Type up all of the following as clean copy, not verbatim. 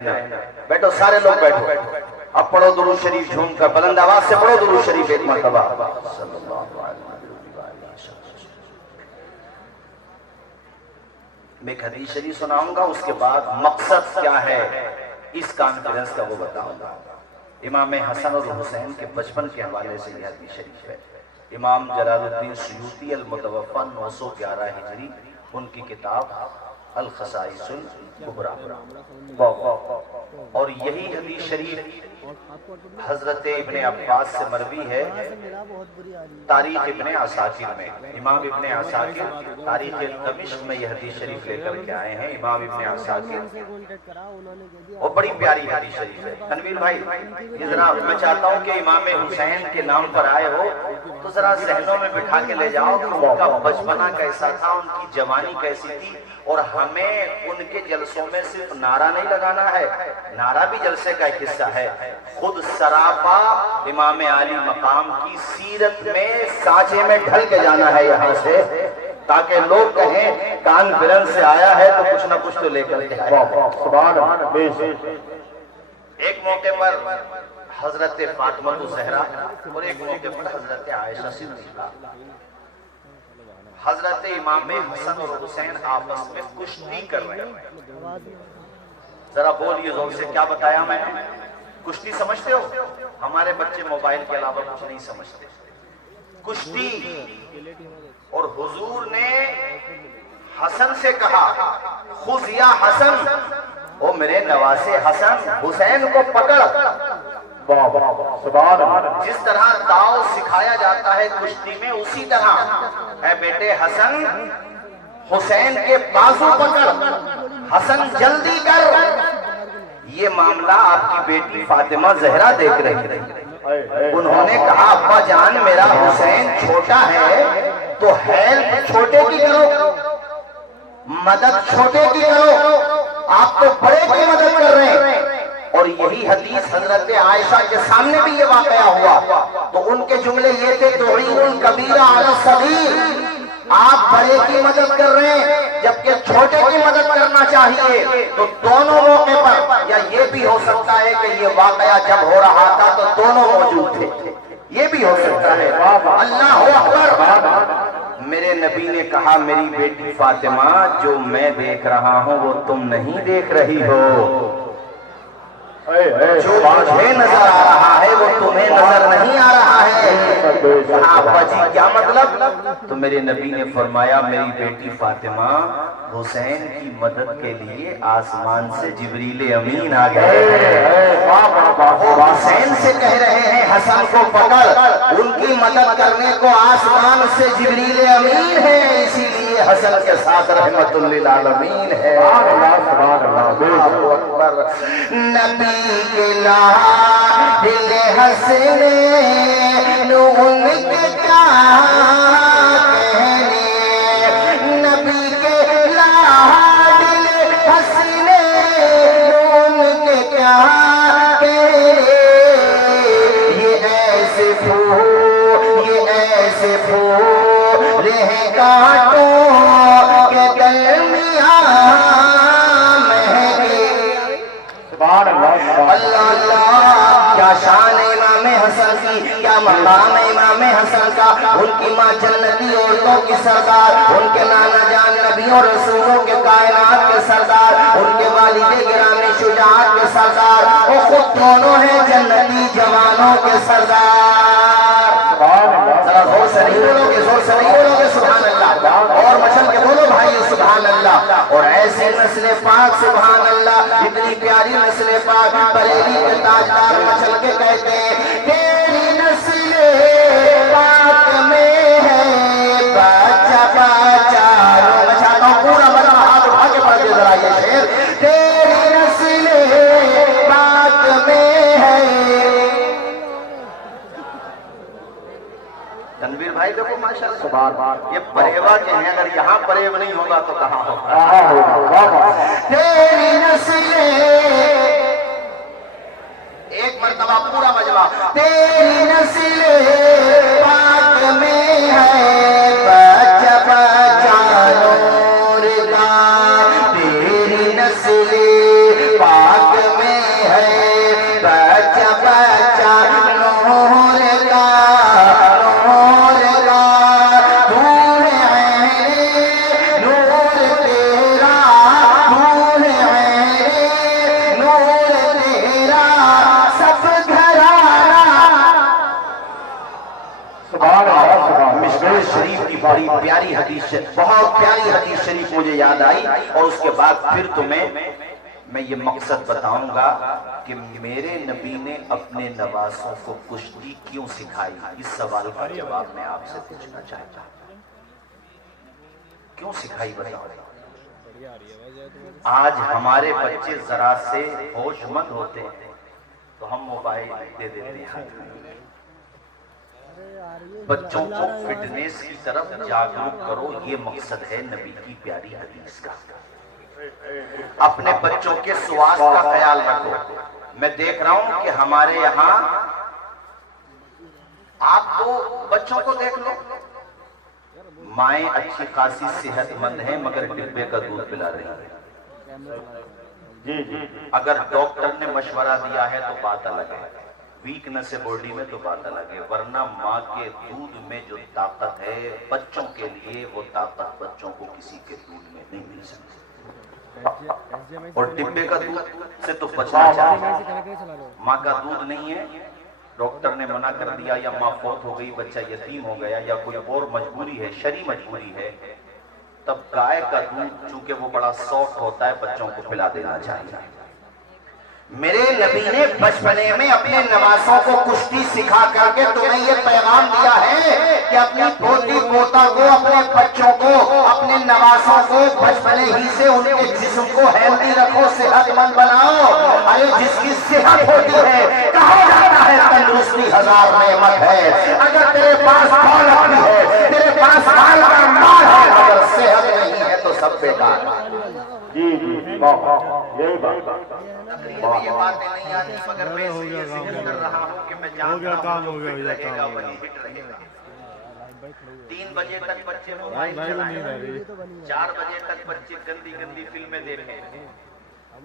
बैठो सारे लोग बैठो। अब पढ़ो दुरूद शरीफ झूम कर, बुलंद आवाज से पढ़ो दुरूद शरीफ एक मरतबा। मैं एक हदीस शरीफ सुनाऊंगा, उसके बाद मकसद क्या है इस कॉन्फ्रेंस का वो बताऊंगा। इमाम हसन और हुसैन के बचपन के हवाले से यह हदीस शरीफ है। इमाम जलालुद्दीन सुयूती अल मुतवफ़्फ़ा 911 हिजरी, उनकी किताब अल खसाइसुल कुबरा। और यही हदीस शरीफ हजरत इब्ने अब्बास से मरवी है तारीख इब्ने असाकिर में। इमाम इब्ने असाकिर तारीख दमिश्क में यह हदीस शरीफ लेकर के आए हैं। इमाम इब्ने असाकिर, और बड़ी प्यारी हदीस शरीफ है। तनवीर भाई, ये जरा मैं चाहता हूँ कि इमाम हुसैन के नाम पर आए हो तो जरा जहनों में बिठा के ले जाओ कि उनका बचपना कैसा था, उनकी जवानी कैसी थी। और हमें उनके जलसों में सिर्फ नारा नहीं लगाना है, नारा भी जलसे का एक हिस्सा है। खुद सरापा इमाम आली मकाम की सीरत में साँचे में ढल के जाना है यहाँ से, ताकि लोग कहें कॉन्फ्रेंस से आया है तो कुछ ना कुछ तो लेकर के आया। एक मौके पर हजरत फातिमा ज़हरा और एक मौके पर हजरत आयशा सिद्दीक़ा, हजरत इमाम हसन और हुसैन आपस में कुश्ती कर रहे हैं। जरा बोलिए जोर से, क्या बताया मैंने? कुश्ती समझते हो? हमारे बच्चे मोबाइल के अलावा कुछ नहीं समझते। कुश्ती। और हुजूर ने हसन से कहा, खुज़ या हसन, ओ मेरे नवासे हसन, हुसैन को पकड़। जिस तरह दाव सिखाया जाता है कुश्ती में, उसी तरह है बेटे हसन, हुसैन के बाजू पकड़, हसन जल्दी कर। ये मामला आपकी बेटी फातिमा ज़हरा देख रही थी। उन्होंने कहा, अब्बा जान मेरा हुसैन छोटा है तो हेल्प छोटे की करो, मदद छोटे की करो, आप तो बड़े की मदद कर रहे हैं। और यही हदीस हजरत आयशा के सामने भी ये वाकया हुआ तो उनके जुमले ये थे, तुईनुल कबीरा अला सगीर, आप बड़े की मदद कर रहे हैं जबकि छोटे की मदद करना चाहिए। तो दोनों मौके पर, या ये भी हो सकता है कि ये वाकया जब हो रहा था तो दोनों मौजूद थे, ये भी हो सकता है। अल्लाह अकबर। मेरे नबी ने कहा, मेरी बेटी फातिमा, जो मैं देख रहा हूँ वो तुम नहीं देख रही हो, जो मुझे नजर आ रहा है वो तुम्हें नजर नहीं आ रहा है। अब्बा जी क्या मतलब? तो मेरे नबी ने फरमाया, मेरी बेटी फातिमा हुसैन की मदद के लिए आसमान से जिब्रील अमीन आ गए। वो हुसैन से कह रहे हैं हसन को पकड़, उनकी मदद करने को आसमान से जिब्रील अमीन है, इसीलिए हसन के साथ रहमतुल लिल आलमीन है। नबी के लाडिल हसनैन उनके क्या कहने, नबी के लाडिल हसनैन उनके क्या कहने। ये ऐसे फूल हैं कांटों के दरमियां महके। अल्लाह अल्लाह, क्या शान इमाम हसन की, क्या मकाम इमाम हसन का। उनकी माँ जन्नती औरतों की सरदार, उनके नाना जान नबियों रसूलों के कायनात के सरदार, उनके वालिदे गिरामी शुजाअत के सरदार, वो खुद दोनों हैं जन्नती जवानों के सरदार। जरा जोर से नहीं बोलोगे, जोर से नहीं बोलोगे सुभान अल्लाह, और मचल के बोलो भाई सुभान अल्लाह। और ऐसे नस्ल पाक सुभान अल्लाह, इतनी प्यारी नस्ल पाक, बरेली के ताजदार मचल के कहते हैं, तेरी नस्ल पाक में है बच्चा बच्चा। मैं चाहता हूँ पूरा बड़ा हाथ उठा के पढ़ दे जरा ये शेर, तेरी नस्ल पाक में है। तनवीर भाई देखो माशाअल्लाह, ये परेवा के हैं, अगर यहाँ परेव नहीं होगा तो कहाँ होगा। तेरी नस्ल, एक मर्तबा पूरा मजमा, तेरी नस्ल पाक में है बच्चा बच्चा नूर का, तेरी नस्ल पाक हदीस, बहुत प्यारी हदीस शरीफ मुझे याद आई। और उसके बाद फिर तुम्हें मैं ये मकसद बताऊंगा कि मेरे नबी ने अपने नवासों को कुश्ती क्यों सिखाई। इस सवाल का जवाब मैं आपसे पूछना चाहता हूं, क्यों सिखाई बताओ। आज हमारे बच्चे जरा से होशमंद होते हैं तो हम मोबाइल दे देते हैं। बच्चों को फिटनेस की तरफ जागरूक करो, ये मकसद है नबी की प्यारी हदीस का। अपने बच्चों के स्वास्थ्य का ख्याल रखो। मैं देख रहा हूं कि हमारे यहाँ आप तो बच्चों को देख लो, माएं अच्छी खासी सेहतमंद हैं मगर डिब्बे का दूध पिला रही है। जी। अगर डॉक्टर ने मशवरा दिया है तो बात अलग है, वीकनेस है बॉडी में तो बात अलग है, वरना माँ के दूध में जो ताकत है बच्चों के लिए, वो ताकत बच्चों को किसी के दूध में नहीं मिल सकती। और डिब्बे का दूध से तो बचना चाहिए। माँ का दूध नहीं है, डॉक्टर ने मना कर दिया, या माँ फौत हो गई, बच्चा यतीम हो गया, या कोई और मजबूरी है, शरी मजबूरी है, तब गाय का दूध चूंकि वो बड़ा सॉफ्ट होता है बच्चों को पिला देना चाहिए। मेरे नबी ने बचपने में अपने नवासों को कुश्ती सिखा करके तुम्हें ये पैगाम दिया है कि अपनी पोती पोता को, अपने बच्चों को, अपने नवासों को बचपने ही से उनके जिस्म को हेल्दी रखो, सेहतमंद बनाओ। अरे जिसकी सेहत होती है, कहा जाता है तंदुरुस्ती 1000 नेमत है। अगर तेरे पास दौलत भी है, तेरे पास माल का माल है, अगर सेहत नहीं है तो सब बेकार। जी यही बात। ये बातें नहीं आती मगर मैं ये जिक्र कर रहा हूँ कि मैं जानता हूँ जो फिट रहेगा वही हिट रहेगा। 3 बजे तक बच्चे मोबाइल चलाएं, 4 बजे तक बच्चे गंदी गंदी फिल्में देखें,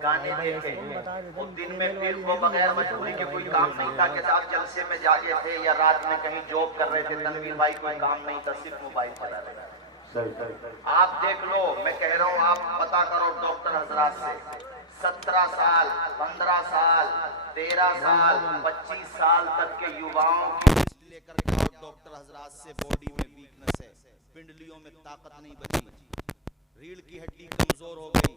गाने देखें। उस दिन में फिर वो बगैर मजबूरी के कोई काम नहीं था कि साहब जलसे में जागे थे या रात में कहीं जॉब कर रहे थे, तनवीर भाई कोई काम नहीं था, सिर्फ मोबाइल चला रहे थे। आप देख लो, मैं कह रहा हूँ आप पता करो डॉक्टर हजरात से, 17 साल, 15 साल, 13 साल, 25 साल तक के युवाओं की लेकर के डॉक्टर हजरात से बॉडी में वीकनेस है, पिंडलियों में ताकत नहीं बची, रीढ़ की हड्डी कमजोर हो गई,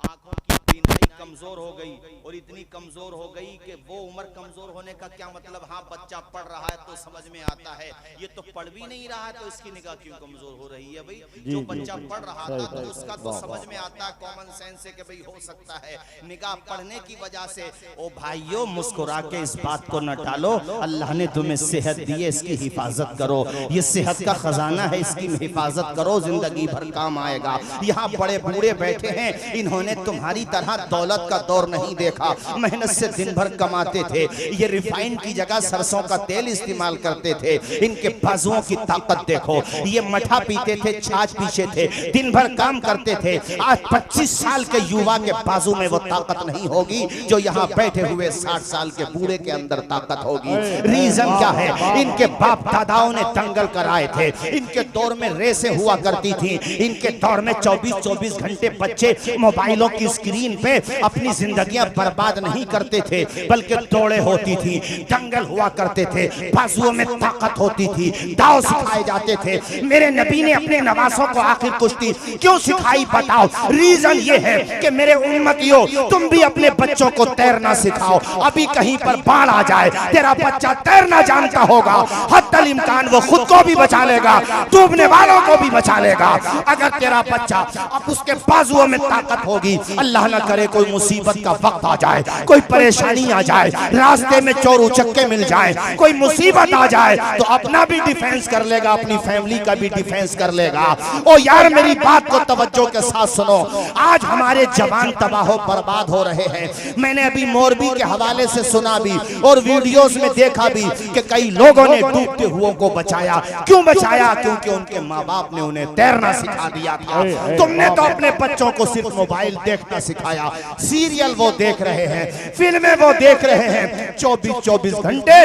आंखों की बीनाई कमजोर हो गई, और इतनी कमजोर हो गई कि वो उम्र कमजोर होने का क्या मतलब। हाँ बच्चा पढ़ रहा है तो समझ में आता है, ये तो पढ़ भी नहीं रहा है तो इसकी निगाह क्यों कमजोर हो रही है भाई। जो बच्चा पढ़ रहा था तो उसका तो समझ में आता है, कॉमन सेंस से कि भाई हो सकता है निगाह पढ़ने की वजह से। ओ भाइयों मुस्कुरा के इस बात को न टालो, अल्लाह ने तुम्हें सेहत दी है, इसकी हिफाजत करो। ये सेहत का खजाना है, इसकी हिफाजत करो, जिंदगी भर काम आएगा। यहाँ बड़े बूढ़े बैठे हैं, इन्होंने तुम्हारी तरह दौलत का दौर नहीं देखा, मेहनत से दिन भर कमाते थे, ये रिफाइन की जगह सरसों का तेल इस्तेमाल करते थे। इनके बाजुओं की ताकत देखो, ये मठा पीते थे, छाछ पीछे थे, दिन भर काम करते थे। आज 25 साल के युवा के बाजू में वो ताकत नहीं होगी जो यहाँ बैठे हुए 60 साल के बूढ़े के अंदर ताकत होगी। रीजन क्या है? इनके बाप दादाओं ने दंगल कराए थे, इनके दौर में रेसें हुआ करती थी, इनके दौर में 24-24 घंटे बच्चे मोबाइलों की स्क्रीन पे अपनी जिंदगियां बर्बाद नहीं करते थे, बल्कि दौड़े होती थी, दंगल हुआ करते थे, बाजुओं में ताकत होती थी, दाव सिखाए जाते थे। मेरे नबी ने अपने नवासों को आखिर कुश्ती क्यों सिखाई बताओ? रीजन ये है कि मेरे उम्मतियों, तुम भी अपने बच्चों को तैरना सिखाओ। अभी कहीं पर बाढ़ आ जाए, तेरा बच्चा तैरना जानता होगा, हद्दल इम्कान वो खुद को भी बचा लेगा, डूबने वालों को भी बचा लेगा। अगर तेरा बच्चा अब उसके बाजुओं में ताकत होगी, अल्लाह न करे कोई मुसीबत का वक्त आ जाए, कोई परेशानी आ जाए, रास्ते में चोर उचक्के मिल जाए, कोई मुसीबत आ जाए, तो अपना भी डिफेंस कर लेगा, अपनी फैमिली का भी डिफेंस कर लेगा। ओ यार मेरी बात को तवज्जो के साथ सुनो, आज हमारे जवान तबाह बर्बाद हो रहे हैं। मैंने अभी मोरबी के हवाले से सुना भी और वीडियोस में देखा भी कि कई लोगों ने डूबते हुओं को बचाया। क्यों बचाया? क्योंकि उनके माँ बाप ने उन्हें तैरना सिखा दिया था। तुमने तो अपने बच्चों को सिर्फ मोबाइल देखना सिखाया, सीरियल वो देख रहे हैं, फिल्में वो देख रहे हैं, 24-24 घंटे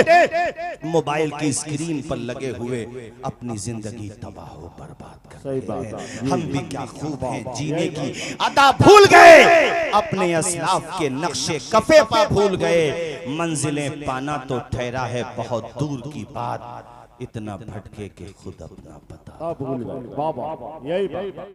मोबाइल की स्क्रीन पर लगे हुए अपनी जिंदगी तबाह बर्बाद कर रहे हैं। हम भी क्या खूब हैं, जीने की अदा भूल गए, अपने असलाफ के नक्शे कफे पर भूल गए। मंजिलें पाना तो ठहरा है बहुत दूर की बात, इतना भटके के खुद अपना पता। अब भूल गए बाबा, यही बात।